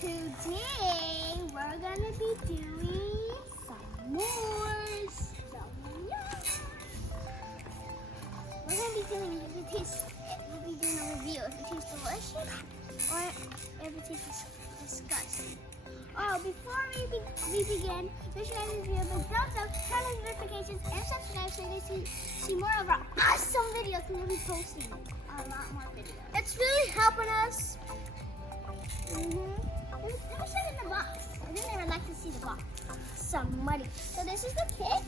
Today we're gonna be doing some s'mores. So yeah. We're gonna be doing if it tastes. We'll be doing a review if it tastes delicious or if it tastes disgusting. Oh, before we begin, make sure you give a thumbs up, turn on notifications, and subscribe so you can see more of our awesome videos. We'll be posting a lot more videos. It's really helping us. Let me show you the box. I think I would like to see the box. Some money. So this is the kit.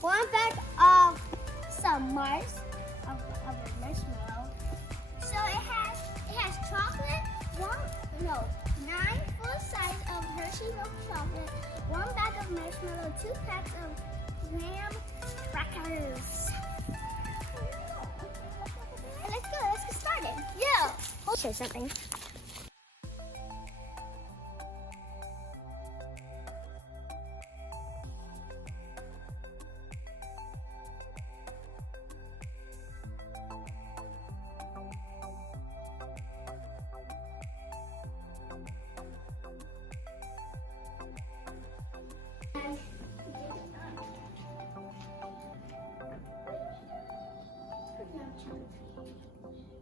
One bag of some Mars of a marshmallow. So it has chocolate. 9 full size of Hershey milk chocolate. 1 bag of marshmallow. 2 packs of graham crackers. Let's go. Let's get started. Yeah. I'll show something.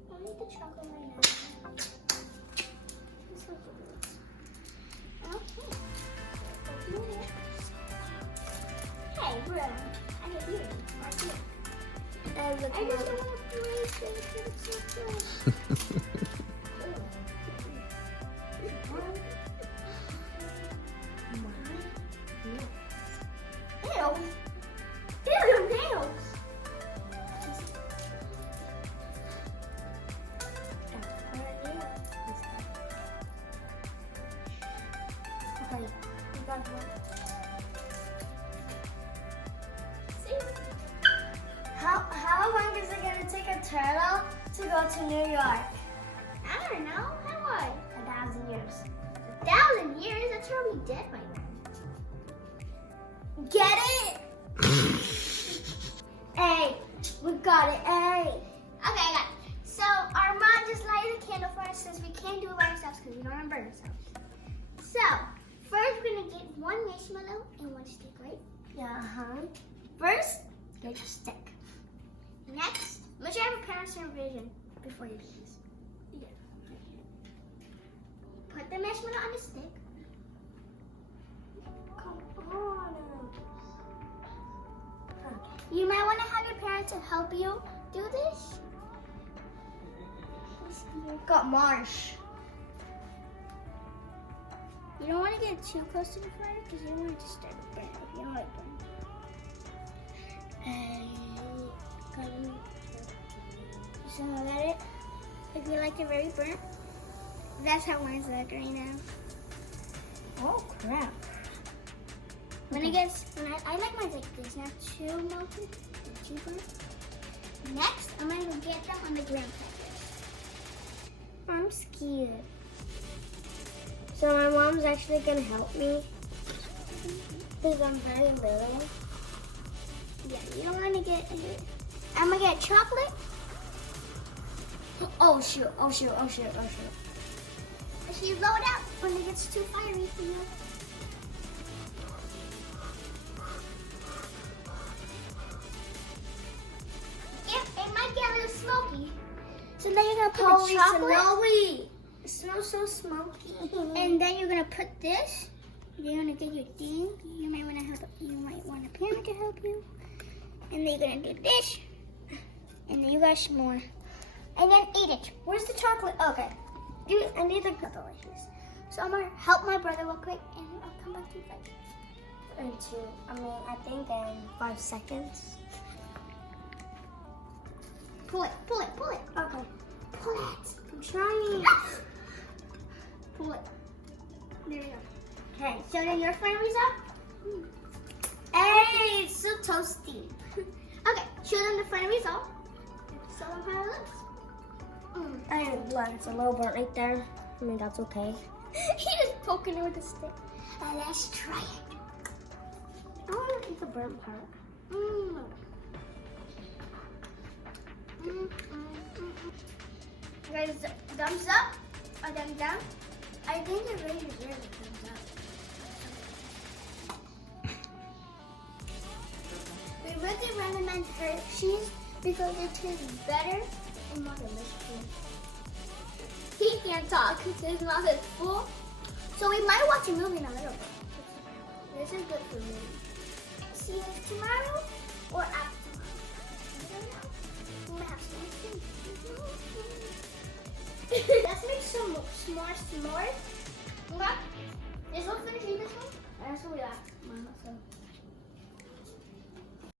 I'll eat the chocolate right now. Just like this. Okay. Hey, bro. I get you. Right here. I just don't want to waste it. It's so good. Ew. Ew, nails. How long is it going to take a turtle to go to New York? I don't know. How what? 1,000 years. 1,000 years? That's already dead by then. Get it? Hey, we got it. Hey. Okay, I got it. So our mom just lighted a candle for us since we can't do it by ourselves because we don't want to burn ourselves. So first we're gonna get 1 marshmallow and 1 stick, right? First, get your stick. Next, make sure you have a parent supervision before you do this. Yeah. Put the marshmallow on the stick. Come on. You might want to have your parents to help you do this. Got marsh. You don't want to get too close to the fire because you don't want it to start burning. You don't want it burning. So let it. If you like it very burnt, that's how mine's like right now. Oh, crap. When it gets, I like mine like this, not too melted, too burnt. Next, I'm gonna get them on the graham crackers. I'm scared. So my mom's actually going to help me because I'm very little. Yeah, you don't want to get. I'm gonna get chocolate. Oh shoot. If you blow it out when it gets too fiery for you. It might get a little smoky. So then you're gonna put Holy the chocolate. snowy. It smells so smoky. And then you're gonna put this. You're gonna get your thing. You might wanna help. You might want a parent to help you. And then you're gonna do this. And then you got some more. And then eat it. Where's the chocolate? Okay. I need the delicious. So I'm gonna help my brother real quick, and I'll come back to you guys. I think in 5 seconds. Pull it. Okay. Pull it. I'm trying. Pull it. There you go. Okay. So then your flaming's up. Hey, it's so toasty. Okay, show them the final result. Show them how it looks. And blood, it's a little burnt right there. I mean, that's okay. He just poking it with a stick. Let's try it. I want to eat the burnt part. guys thumbs up or thumbs down? I think it really deserves a thumbs up. We really recommend Hershey's because it tastes better and more delicious. He can't talk because his mouth is full. So we might watch a movie in a little bit. This is good for me. See you tomorrow or after tomorrow. I don't know. We might have some ice cream. Let's make some more s'mores. Okay? This one finish eating this one? That's what we got.